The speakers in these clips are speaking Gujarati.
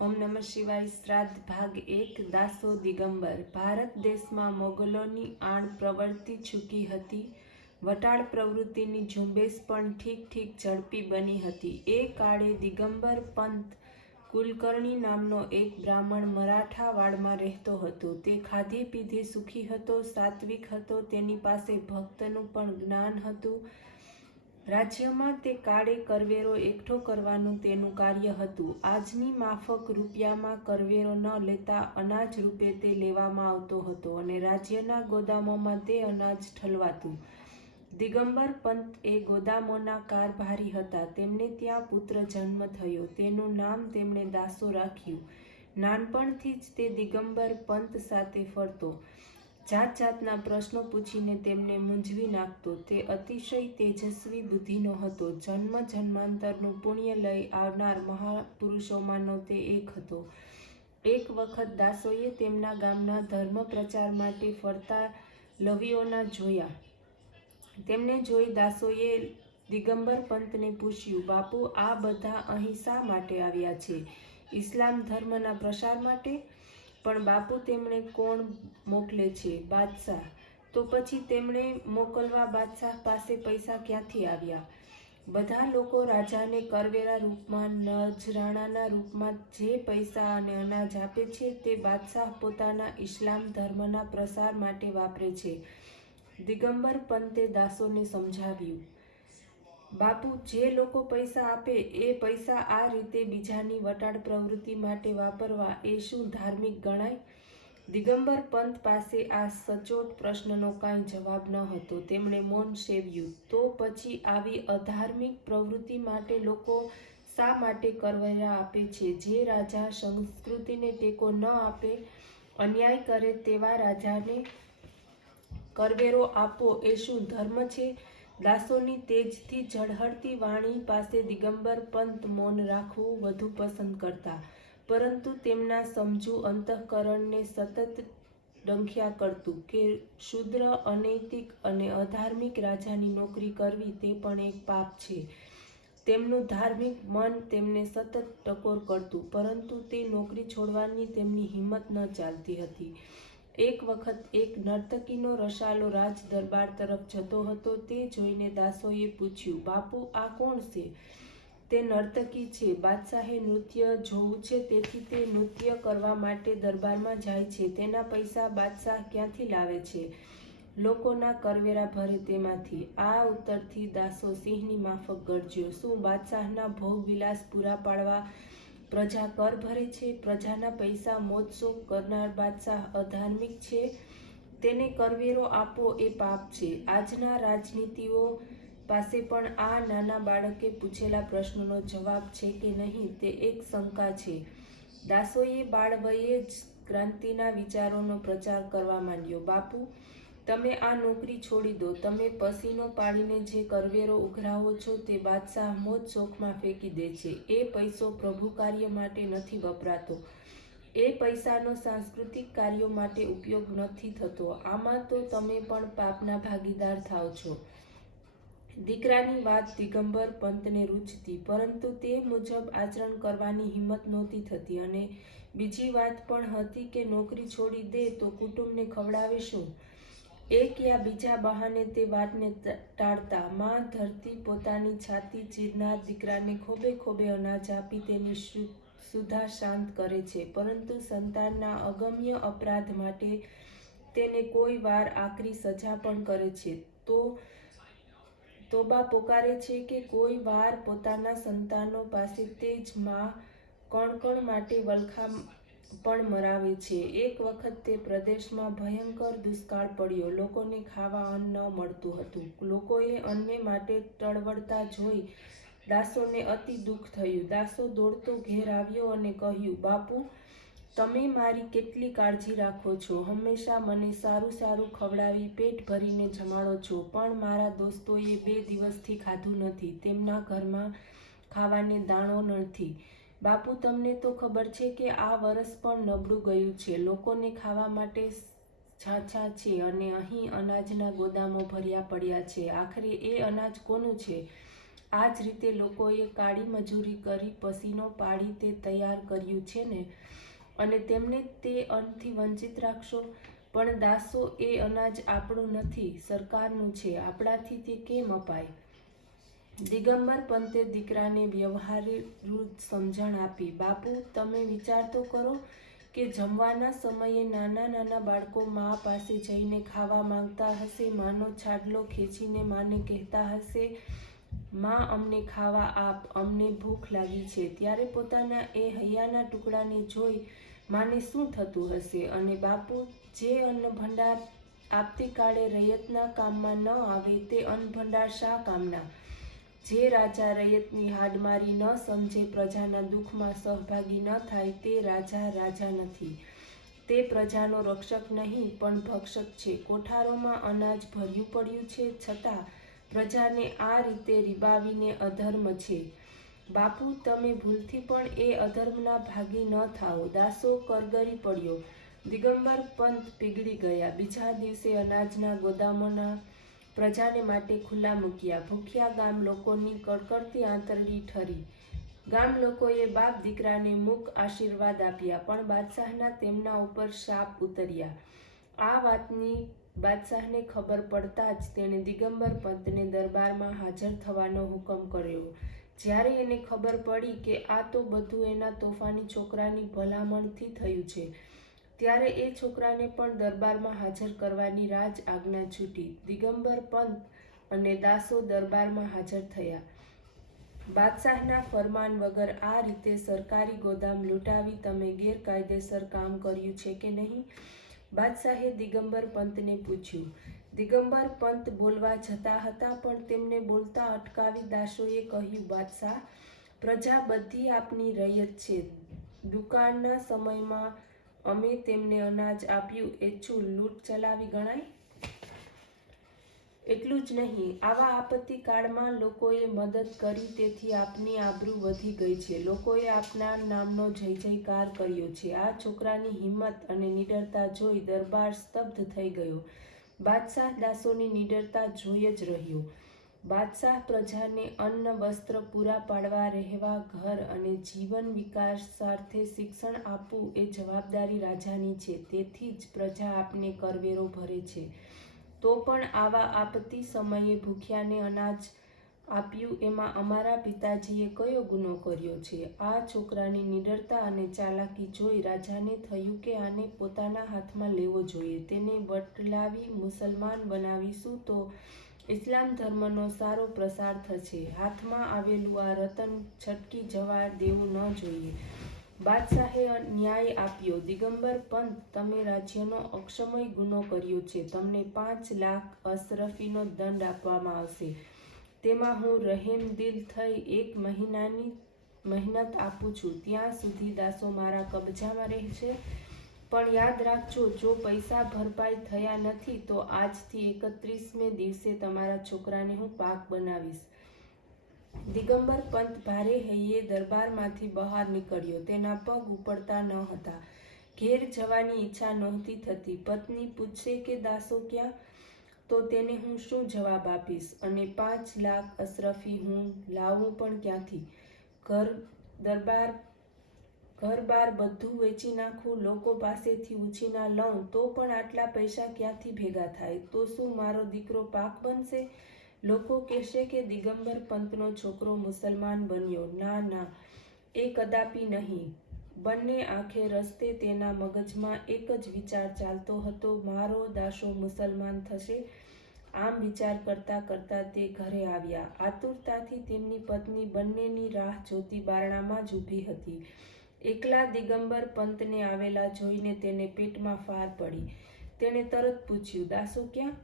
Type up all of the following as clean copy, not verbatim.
ઓમ નમઃ શિવાય. શ્રાદ્ધ ભાગ 1. દાસો દિગંબર. ભારત દેશમાં મોગલોની આણ પ્રવૃત્તિ છૂકી હતી. વટાળ પ્રવૃત્તિની ઝુંબેશ પણ ઠીક ઝડપી બની હતી. એ કાળે દિગંબર પંત કુલકર્ણી નામનો એક બ્રાહ્મણ મરાઠાવાડમાં રહેતો હતો. તે ખાધી પીધી સુખી હતો, સાત્વિક હતો, તેની પાસે ભક્તનું પણ જ્ઞાન હતું. રાજ્યમાં તે કાળે કરવેરો એકઠો કરવાનું તેનું કાર્ય હતું. આજની માફક રૂપિયામાં કરવેરો ન લેતા અનાજ રૂપે તે લેવામાં આવતો હતો અને રાજ્યના ગોદામોમાં તે અનાજ ઠલવાતું. દિગંબર પંત એ ગોદામોના કારભારી હતા. તેમને ત્યાં પુત્ર જન્મ થયો. તેનું નામ તેમણે દાસો રાખ્યું. નાનપણથી જ તે દિગંબર પંત સાથે ફરતો. જાતના પ્રશ્નો પૂછીને તેમને મૂંઝવી નાખતો. તે અતિશય તેજસ્વી બુદ્ધિનો હતો. જન્માંતરનું પુણ્ય લઈ આવનાર મહાપુરુષોમાંનો તે એક હતો. એક વખત દાસોએ તેમના ગામના ધર્મ પ્રચાર માટે ફરતા લવીઓના જોયા. તેમને જોઈ દાસોએ દિગંબર પંતને પૂછ્યું, બાપુ, આ બધા અહીં શા માટે આવ્યા છે? ઇસ્લામ ધર્મના પ્રસાર માટે? પણ બાપુ, તેમણે કોણ મોકલે છે? બાદશાહ. તો પછી તેમણે મોકલવા બાદશાહ પાસે પૈસા ક્યાંથી આવ્યા? બધા લોકો રાજાને કરવેરા રૂપમાં, નજરાણાના રૂપમાં જે પૈસા અને અનાજ આપે છે તે બાદશાહ પોતાના ઇસ્લામ ધર્મના પ્રસાર માટે વાપરે છે. દિગંબર પંતે દાસોને સમજાવ્યું, બાપુ, જે લોકો પૈસા આપે એ પૈસા આ રીતે બીજાની વટાળ પ્રવૃત્તિ માટે વાપરવા એ શું ધાર્મિક ગણાય? દિગંબર પંત પાસે આ સચોટ પ્રશ્નનો કાંઈ જવાબ ન હતો. તેમણે મૌન સેવ્યું. તો પછી આવી અધાર્મિક પ્રવૃત્તિ માટે લોકો શા માટે કરવેરા આપે છે? જે રાજા સંસ્કૃતિને ટેકો ન આપે, અન્યાય કરે તેવા રાજાને કરવેરો આપવો એ શું ધર્મ છે? દાસોની તેજથી ઝળહળતી વાણી પાસે દિગંબર પંત મૌન રાખવું વધુ પસંદ કરતા, પરંતુ તેમના સમજુ અંતઃકરણને સતત ડંખ્યા કરતું કે શૂદ્ર, અનૈતિક અને અધાર્મિક રાજાની નોકરી કરવી તે પણ એક પાપ છે. તેમનું ધાર્મિક મન તેમને સતત ટકોર કરતું, પરંતુ તે નોકરી છોડવાની તેમની હિંમત ન ચાલતી હતી. એક વખત એક નર્તકીનો રસાલો રાજ દરબાર તરફ જતો હતો. તે જોઈને દાસોએ પૂછ્યું, બાપુ, આ કોણ છે? તે નર્તકી છે. બાદશાહે નૃત્ય જોવું છે, તેથી તે નૃત્ય કરવા માટે દરબારમાં જાય છે. તેના પૈસા બાદશાહ ક્યાંથી લાવે છે? લોકોના કરવેરા ભરે તેમાંથી. આ ઉત્તરથી દાસો સિંહની માફક ગરજ્યો. શું બાદશાહના ભોગ વિલાસ પૂરા પાડવા પ્રજા કર ભરે છે? પ્રજાના પૈસા મોજશોખ કરનાર બાદશાહ અધાર્મિક છે? તેને કરવેરો આપવો એ પાપ છે. આજના રાજનીતિઓ પાસે પણ આ નાના બાળકે પૂછેલા પ્રશ્નનો જવાબ છે કે નહીં તે એક શંકા છે. દાસોએ બાળવયે જ ક્રાંતિના વિચારોનો પ્રચાર કરવા માંડ્યો. બાપુ, તમે આ નોકરી છોડી દો. તમે પસીનો પાડીને જે કરવેરો ઉઘરાવો છો તે બાદશાહ મોજ શોખમાં ફેંકી દે છે. એ પૈસો પ્રભુ કાર્ય માટે નથી વપરાતો. એ પૈસાનો સાંસ્કૃતિક કાર્યો માટે ઉપયોગ નથી થતો. આમાં તો તમે પણ પાપના ભાગીદાર થાવ છો. દીકરાની વાત દિગંબર પંતને રૂચતી, પરંતુ તે મુજબ આચરણ કરવાની હિંમત નહોતી થતી. અને બીજી વાત પણ હતી કે નોકરી છોડી દે તો કુટુંબને ખવડાવે શું? એક યા બીજા બહાને તે વાતને ટાળતા. માં ધરતી પોતાની છાતી ચીરનાર દીકરાને ખોબે અનાજ આપી તેની સુધા શાંત કરે છે, પરંતુ સંતાનના અગમ્ય અપરાધ માટે તેને કોઈ વાર આકરી સજા પણ કરે છે. તોબા પોકારે છે કે કોઈ વાર પોતાના સંતાનો પાસે તે જ માં કણ માટે વલખા પણ મરાવે છે. એક વખત તે પ્રદેશમાં ભયંકર દુષ્કાળ પડ્યો. લોકોને ખાવા અન્ન ન મળતું હતું. લોકોએ અન્ન માટે ટળવળતા જોઈ દાસોને અતિ દુઃખ થયું. દાસો દોડતો ઘેર આવ્યો અને કહ્યું, બાપુ, તમે મારી કેટલી કાળજી રાખો છો. હંમેશા મને સારું ખવડાવી પેટ ભરીને જમાડો છો, પણ મારા દોસ્તોએ 2 દિવસથી ખાધું નથી. તેમના ઘરમાં ખાવાને દાણો નથી. બાપુ, તમને તો ખબર છે કે આ વરસ પણ નબળું ગયું છે. લોકોને ખાવા માટે છાછા છે અને અહીં અનાજના ગોદામો ભર્યા પડ્યા છે. આખરે એ અનાજ કોનું છે? આ જ રીતે લોકોએ કાળી મજૂરી કરી પસીનો પાડી તે તૈયાર કર્યું છે ને, અને તેમને તે અન્નથી વંચિત રાખશો? પણ દાસો, એ અનાજ આપણું નથી, સરકારનું છે, આપણાથી તે કેમ અપાય? દિગંબર પંતે દીકરાને વ્યવહારૂ સમજણ આપી. બાપુ, તમે વિચાર તો કરો કે જમવાના સમયે નાના નાના બાળકો મા પાસે જઈને ખાવા માંગતા હશે, માનો છાડલો ખેંચીને માને કહેતા હશે, મા, અમને ખાવા આપ, અમને ભૂખ લાગી છે. ત્યારે પોતાના એ હૈયાના ટુકડાને જોઈ માને શું થતું હશે? અને બાપુ, જે અન્ન ભંડાર આવતીકાલે રૈયતના કામમાં ન આવે તે અન્ન ભંડાર શા કામના? જે રાજા રૈયતની હાડમારી ન સમજે, પ્રજાના દુઃખમાં સહભાગી ન થાય, તે રાજા નથી. તે પ્રજાનો રક્ષક નહીં પણ ભક્ષક છે. કોઠારોમાં અનાજ ભર્યું પડ્યું છે, છતાં પ્રજાને આ રીતે રીબાવીને અધર્મ છે. બાપુ, તમે ભૂલથી પણ એ અધર્મના ભાગી ન થાઓ. દાસો કરગરી પડ્યો. દિગંબર પંત પીગળી ગયા. બીજા દિવસે અનાજના ગોદામોના પ્રજાને માટે ખુલ્લા મૂક્યા. ભૂખ્યા ગામ લોકોની કડકડતી આંતરડી ઠરી. ગામ લોકોએ બાપ દીકરાને મૂક આશીર્વાદ આપ્યા, પણ બાદશાહના તેમના ઉપર શાપ ઉતર્યા. આ વાતની બાદશાહને ખબર પડતા જ તેણે દિગંબર પંતને દરબારમાં હાજર થવાનો હુકમ કર્યો. જ્યારે એને ખબર પડી કે આ તો બધું એના તોફાની છોકરાની ભલામણથી થયું છે, ત્યારે એ છોકરાને પણ દરબારમાં હાજર કરવાની રાજ આજ્ઞા છૂટી. દિગંબર પંત અને દાસો દરબારમાં હાજર થયા. બાદશાહના ફરમાન વગર આ રીતે સરકારી ગોદામ લૂંટાવી તમે ગેરકાયદેસર કામ કર્યું છે કે નહીં? બાદશાહે દિગંબર પંતને પૂછ્યું. દિગંબર પંત બોલવા જતા હતા, પણ તેમને બોલતા અટકાવી દાસોએ કહ્યું, બાદશાહ, પ્રજા બધી આપની રૈયત છે. દુકાળના સમયમાં અમે તેમને અનાજ આપ્યું, એ શું લૂંટ ચલાવી ગણાય? એટલું જ નહીં, આવા આપત્તિ કાળમાં લોકોએ મદદ કરી, તેથી આપની આબરૂ વધી ગઈ છે. લોકોએ આપના નામનો જય જયકાર કર્યો છે. આ છોકરાની હિંમત અને નીડરતા જોઈ દરબાર સ્તબ્ધ થઈ ગયો. બાદશાહ દાસોની નીડરતા જોઈ જ રહ્યો. બાદશાહ પ્રજાને અન્ન વસ્ત્ર પૂરા પાડવા, રહેવા ઘર અને જીવન વિકાસાર્થે શિક્ષણ આપવું એ જવાબદારી રાજાની છે. તેથી જ પ્રજા આપને કરવેરો ભરે છે. તો પણ આવા આપત્તિ સમયે ભૂખ્યાને અનાજ આપ્યું, એમાં અમારા પિતાજીએ કયો ગુનો કર્યો છે? આ છોકરાની નીડરતા અને ચાલાકી જોઈ રાજાને થયું કે આને પોતાના હાથમાં લેવો જોઈએ. તેને વટલાવી મુસલમાન બનાવીશું તો ઇસ્લામ ધર્મનો સારો પ્રસાર થશે. હાથમાં આવેલું આ રતન છટકી જવા દેવું ન જોઈએ. બાદશાહે ન્યાય આપ્યો. દિગંબર પંત, તમે રાજ્યનો અક્ષમય ગુનો કર્યો છે. તમને 5 લાખ અશરફીનો દંડ આપવામાં આવશે. તેમાં હું રહેમદિલ થઈ 1 મહિનાની મહેનત આપું છું. ત્યાં સુધી દાસો મારા કબજામાં રહેશે. પણ યાદ રાખજો, જો પૈસા ભરપાઈ થયા નથી તો આજથી 31મે દિવસે તમારા છોકરાને હું પાક બનાવીશ. દિગંબર પંત ભારે હૈયે દરબારમાંથી બહાર નીકળ્યો. તેના પગ ઉપડતા ન હતા. ઘેર જવાની ઈચ્છા નહોતી થતી. પત્ની પૂછશે કે દાસો ક્યાં? તો તેને હું શું જવાબ આપીશ? અને 5 લાખ અશરફી હું લાવું પણ ક્યાંથી? ઘર-બાર બધું વેચી નાખું, લોકો પાસેથી ઉછીના લઉં તો પણ આટલા પૈસા ક્યાંથી ભેગા થાય? તો શું મારો દીકરો પાક બનશે? લોકો કહેશે કે દિગંબર પંતનો છોકરો મુસલમાન બન્યો. ના ના, એ કદાપી નહીં. બંને આંખે રસ્તે તેના મગજમાં એક જ વિચાર ચાલતો હતો, મારો દાસો મુસલમાન થશે. આમ વિચાર કરતા કરતા તે ઘરે આવ્યા. આતુરતાથી તેમની પત્ની બંનેની રાહ જોતી બારણામાં જ ઊભી હતી. એકલા દિગંબર પંતને આવેલા જોઈને તેને પેટમાં ફાર પડી. તેણે તરત પૂછ્યું, દાસો ક્યાં?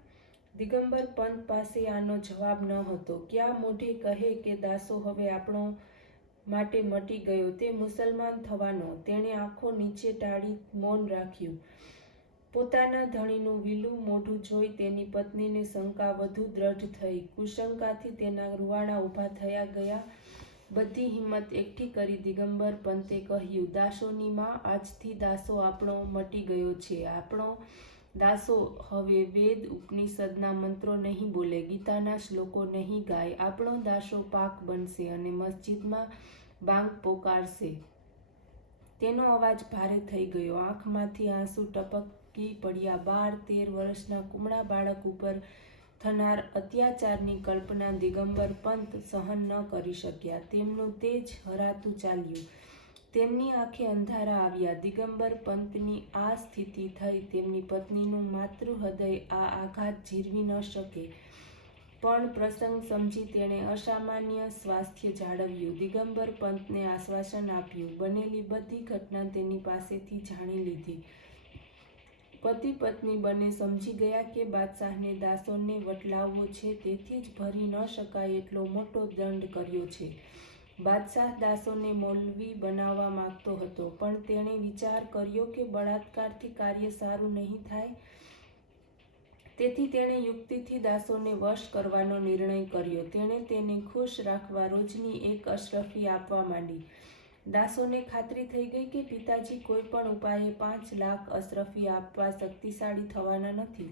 દિગંબર પંત પાસે આનો જવાબ ન હતો. ક્યાં મોઢે કહે કે દાસો હવે આપણો માટે મટી ગયો, તે મુસલમાન થવાનો? તેણે આંખો નીચે ટાળી મૌન રાખ્યું. પોતાના ધણીનું વિલું મોઢું જોઈ તેની પત્નીને શંકા વધુ દ્રઢ થઈ. કુશંકાથી તેના રૂવાણા ઊભા થયા ગયા. બધી હિંમત એકઠી કરી દિગંબર પંતે કહ્યું, દાસોની માં, આજથી દાસો આપણો મટી ગયો છે. આપણો દાસો હવે વેદ ઉપનિષદના મંત્રો નહીં બોલે, ગીતાના શ્લોકો નહીં ગાય. આપણો દાસો પાક બનશે અને મસ્જિદમાં બાંગ પોકારશે. તેનો અવાજ ભારે થઈ ગયો. આંખમાંથી આંસુ ટપકી પડ્યા. 12-13 વર્ષના કુમળા બાળક ઉપર થનાર અત્યાચારની કલ્પના દિગંબર પંત સહન ન કરી શક્યા. તેમનું તેજ હરાતું ચાલ્યું. તેમની આંખે અંધારા આવ્યા. દિગંબર પંતની આ સ્થિતિ થઈ. તેમની પત્નીનું માતૃહૃદય આ આઘાત ઝીરવી ન શકે, પણ પ્રસંગ સમજી તેણે અસામાન્ય સ્વાસ્થ્ય જાળવ્યું. દિગંબર પંતને આશ્વાસન આપ્યું. બનેલી બધી ઘટના તેની પાસેથી જાણી લીધી. પતિ પત્ની બંને સમજી ગયા કે બાદશાહને દાસોને વટલાવવો છે, તેથી જ ભરી ન શકાય એટલો મોટો દંડ કર્યો છે. બાદશાહ દાસોને મૌલવી બનાવવા માંગતો હતો, પણ તેણે વિચાર કર્યો કે બળાત્કારથી કાર્ય સારું નહીં થાય. તેથી તેણે યુક્તિથી દાસોને વશ કરવાનો નિર્ણય કર્યો. તેણે તેને ખુશ રાખવા રોજની એક અશરફી આપવા માંડી. દાસોને ખાતરી થઈ ગઈ કે પિતાજી કોઈ પણ ઉપાયે 5 લાખ અશરફી આપવા શક્તિશાળી થવાના નથી.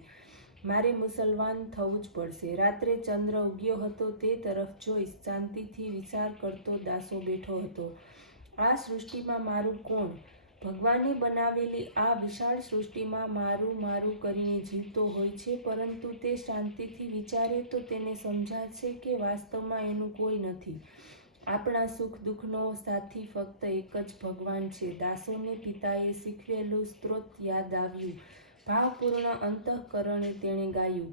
મારે મુસલમાન થવું જ પડશે. રાત્રે ચંદ્ર ઉગ્યો હતો. તે તરફ જોઈ શાંતિથી વિચાર કરતો દાસો બેઠો હતો. આ સૃષ્ટિમાં મારું કોણ? ભગવાને બનાવેલી આ વિશાળ સૃષ્ટિમાં મારું કરીને જીવતો હોય છે, પરંતુ તે શાંતિથી વિચારે તો તેને સમજાશે કે વાસ્તવમાં એનું કોઈ નથી. આપણા સુખ દુઃખનો સાથી ફક્ત એક જ ભગવાન છે. દાસોને પિતાએ શીખવેલું સ્ત્રોત યાદ આવ્યું. ભાવપૂર્ણ અંતઃકરણે તેણે ગાયું: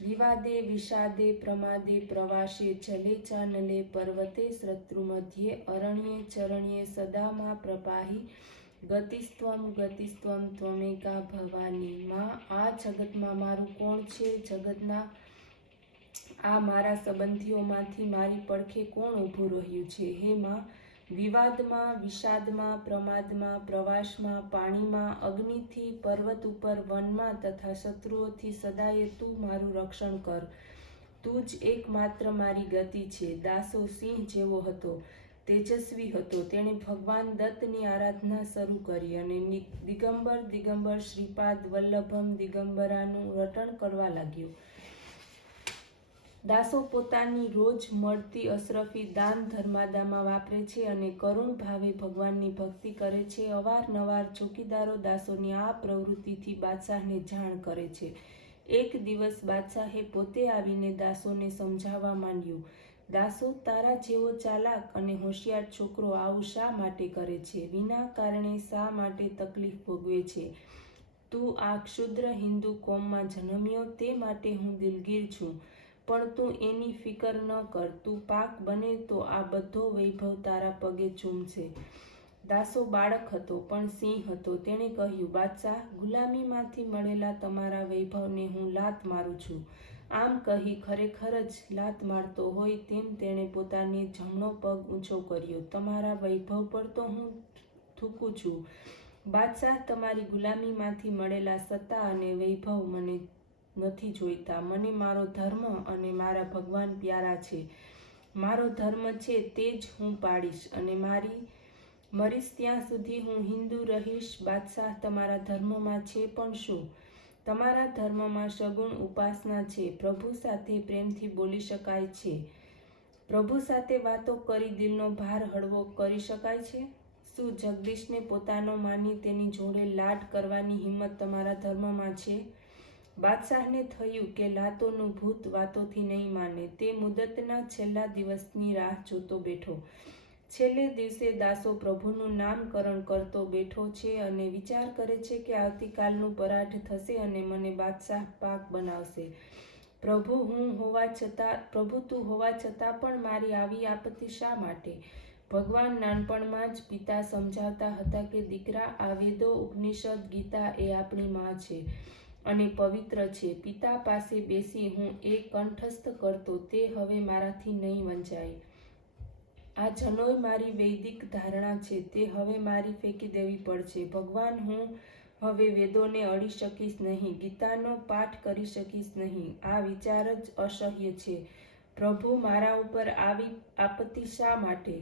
વિવાદે વિષાદે પ્રમાદે પ્રવાસે જલે ચાનલે પર્વતે શત્રુમધ્યે અરણ્યે ચરણ્યે સદા મા પ્રપાહી ગતિસ્ત્વમ ત્વમેકા ભવાની. માં, આ જગતમાં મારું કોણ છે? જગતના આ મારા સંબંધીઓમાંથી મારી પડખે કોણ ઊભું રહ્યું છે? હે માં, વિવાદમાં, વિષાદમાં, પ્રમાદમાં, પ્રવાસમાં, પાણીમાં, અગ્નિથી, પર્વત ઉપર, વનમાં તથા શત્રુઓથી સદાયે તું મારું રક્ષણ કર. તું જ એકમાત્ર મારી ગતિ છે. દાસો સિંહ જેવો હતો, તેજસ્વી હતો. તેણે ભગવાન દત્તની આરાધના શરૂ કરી અને દિગંબર શ્રીપાદ વલ્લભમ દિગંબરાનું રટણ કરવા લાગ્યો. દાસો પોતાની રોજ મળતી અશરફી દાન ધર્માદામાં વાપરે છે અને કરુણ ભાવે ભગવાનની ભક્તિ કરે છે. અવારનવાર ચોકીદારો દાસોની આ પ્રવૃત્તિથી બાદશાહને જાણ કરે છે. એક દિવસ બાદશાહે પોતે આવીને દાસોને સમજાવવા માંડ્યું: દાસો, તારા જેવો ચાલાક અને હોશિયાર છોકરો આવું શા માટે કરે છે? વિના કારણે શા માટે તકલીફ ભોગવે છે? તું આ ક્ષુદ્ર હિન્દુ કોમમાં જન્મ્યો તે માટે હું દિલગીર છું, પણ તું એની ફિકર ન કર. તું પાક બને તો આ બધો વૈભવ તારા પગે ચૂમશે. દાસો બાળક હતો, પણ સિંહ હતો. તેણે કહ્યું: બાદશાહ, ગુલામીમાંથી મળેલા તમારા વૈભવને હું લાત મારું છું. આમ કહી ખરેખર જ લાત મારતો હોય તેમ તેણે પોતાને જમણો પગ ઊંચો કર્યો. તમારા વૈભવ પર તો હું થૂકું છું. બાદશાહ, તમારી ગુલામીમાંથી મળેલા સત્તા અને વૈભવ મને નથી જોઈતા. મને મારો ધર્મ અને મારા ભગવાન પ્યારા છે. મારો ધર્મ છે તે જ હું પાડીશ અને મરીશ ત્યાં સુધી હું હિન્દુ રહીશ. બાદશાહ, તમારા ધર્મમાં છે પણ શું? તમારા ધર્મમાં સગુણ ઉપાસના છે. પ્રભુ સાથે પ્રેમથી બોલી શકાય છે. પ્રભુ સાથે વાતો કરી દિલનો ભાર હળવો કરી શકાય છે. શું જગદીશને પોતાનો માની તેની જોડે લાડ કરવાની હિંમત તમારા ધર્મમાં છે? બાદશાહને થયું કે લાતોનું ભૂત વાતોથી નહીં માને. તે મુદતના છેલ્લા દિવસની રાહ જોતો બેઠો. છેલ્લે દિવસે દાસો પ્રભુનું નામકરણ કરતો બેઠો છે અને વિચાર કરે છે કે આવતીકાલનું પરાઢ થશે અને મને બાદશાહ પાક બનાવશે. પ્રભુ તું હોવા છતાં પણ મારી આવી આપત્તિ શા માટે? ભગવાન નાનપણમાં જ પિતા સમજાવતા હતા કે દીકરા, આ વેદો, ઉપનિષદ, ગીતા એ આપણી માં છે અને પવિત્ર છે. પિતા પાસે બેસી હું એ કંઠસ્થ કરતો તે હવે મારાથી નહીં વંચાય. આ જનોય મારી વૈદિક ધારણા છે, તે હવે મારી ફેંકી દેવી પડશે. ભગવાન, હું હવે વેદોને અડી શકીશ નહીં, ગીતાનો પાઠ કરી શકીશ નહીં. આ વિચાર જ અસહ્ય છે. પ્રભુ, મારા ઉપર આવી આપત્તિ શા માટે?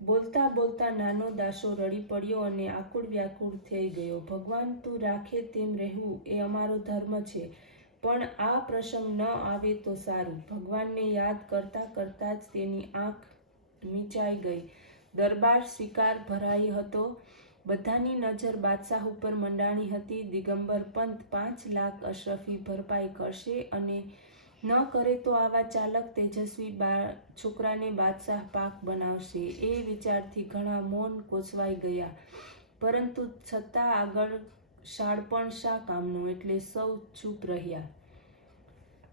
બોલતા બોલતા નાનો દાસો રડી પડ્યો અને આકુળ વ્યાકુળ થઈ ગયો. ભગવાન, તું રાખે તેમ રહેવું એ અમારો ધર્મ છે, પણ આ પ્રસંગ ન આવે તો સારું. ભગવાનને યાદ કરતા કરતા જ તેની આંખ મીચાઈ ગઈ. દરબાર શિકાર ભરાઈ હતો. બધાની નજર બાદશાહ ઉપર મંડાણી હતી. દિગંબર પંત 5 લાખ અશરફી ભરપાઈ કરશે અને ન કરે તો આવા ચાલક તેજસ્વી છોકરાને બાદશાહ પાક બનાવશે. એ વિચારથી ઘણા મૌન કોસવાઈ ગયા, પરંતુ છતાં આગળ શાળપણ શા કામનું, એટલે સૌ ચૂપ રહ્યા.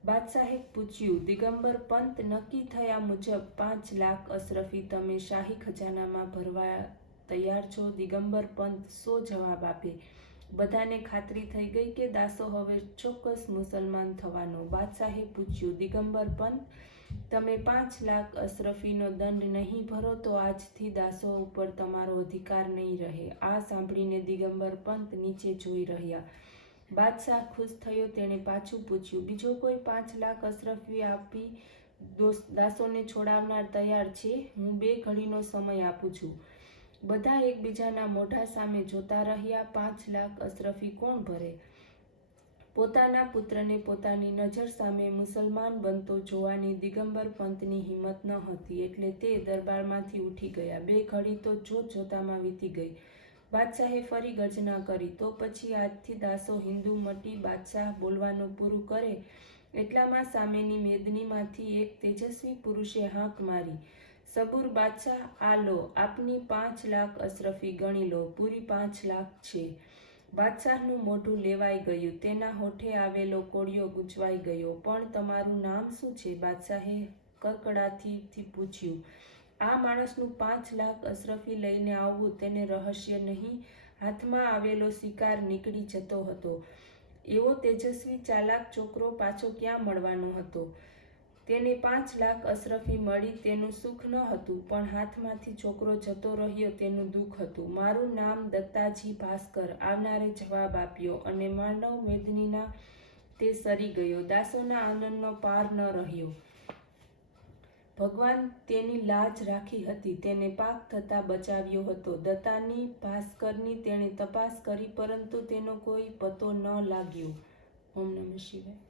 બાદશાહે પૂછ્યું, દિગંબર પંત, નક્કી થયા મુજબ 5 લાખ અશરફી તમે શાહી ખજાનામાં ભરવા તૈયાર છો? દિગંબર પંત 100 જવાબ આપે. બધાને ખાતરી થઈ ગઈ કે દાસો હવે ચોક્કસ મુસલમાન થવાનો. બાદશાહે પૂછ્યું, દિગંબર પંત, તમે 5 લાખ અશરફીનો દંડ નહીં ભરો તો આજથી દાસો ઉપર તમારો અધિકાર નહીં રહે. આ સાંભળીને દિગંબર પંત નીચે જોઈ રહ્યા. બાદશાહ ખુશ થયો. તેણે પાછું પૂછ્યું, બીજો કોઈ 5 લાખ અશરફી આપી દાસોને છોડાવનાર તૈયાર છે? હું 2 ઘડીનો સમય આપું છું. બધા એકબીજાના મોઢા સામે જોતા રહ્યા. 5 લાખ અશરફી કોણ ભરે? પોતાના પુત્રને પોતાની નજર સામે મુસલમાન બનતો જોવાની દિગંબર પંતની હિંમત ન હતી, એટલે તે દરબારમાંથી ઉઠી ગયા. 2 ઘડી તો જોતામાં વીતી ગઈ. બાદશાહે ફરી ગર્જના કરી, તો પછી આજથી દાસો હિન્દુ મટી. બાદશાહ બોલવાનું પૂરું કરે એટલામાં સામેની મેદનીમાંથી એક તેજસ્વી પુરુષે હાંક મારી, સબુર બાદશાહ, આ લો, આપની 5 લાખ અશરફી ગણી લો, પૂરી 5 લાખ છે. બાદશાહનું મોઢું લેવાઈ ગયું. તેના હોઠે આવેલો કોળિયો ગૂંચવાઈ ગયો. પણ તમારું નામ શું છે? બાદશાહે કડકડાથી પૂછ્યું. આ માણસનું 5 લાખ અશરફી લઈને આવવું તેને રહસ્ય નહીં. હાથમાં આવેલો શિકાર નીકળી જતો હતો. એવો તેજસ્વી ચાલાક છોકરો પાછો ક્યાં મળવાનો હતો? તેને 5 લાખ અશરફી મળી તેનું સુખ ન હતું, પણ હાથમાંથી છોકરો જતો રહ્યો તેનું દુઃખ હતું. મારું નામ દત્તાજી ભાસ્કર, આવનારે જવાબ આપ્યો, અને માનવ મેદનીના તે સરી ગયો. દાસોના આનંદનો પાર ન રહ્યો. ભગવાન તેની લાજ રાખી હતી, તેને પાક થતાં બચાવ્યો હતો. દત્તાની ભાસ્કરની તેણે તપાસ કરી, પરંતુ તેનો કોઈ પતો ન લાગ્યો. ઓમ નમઃ શિવાય.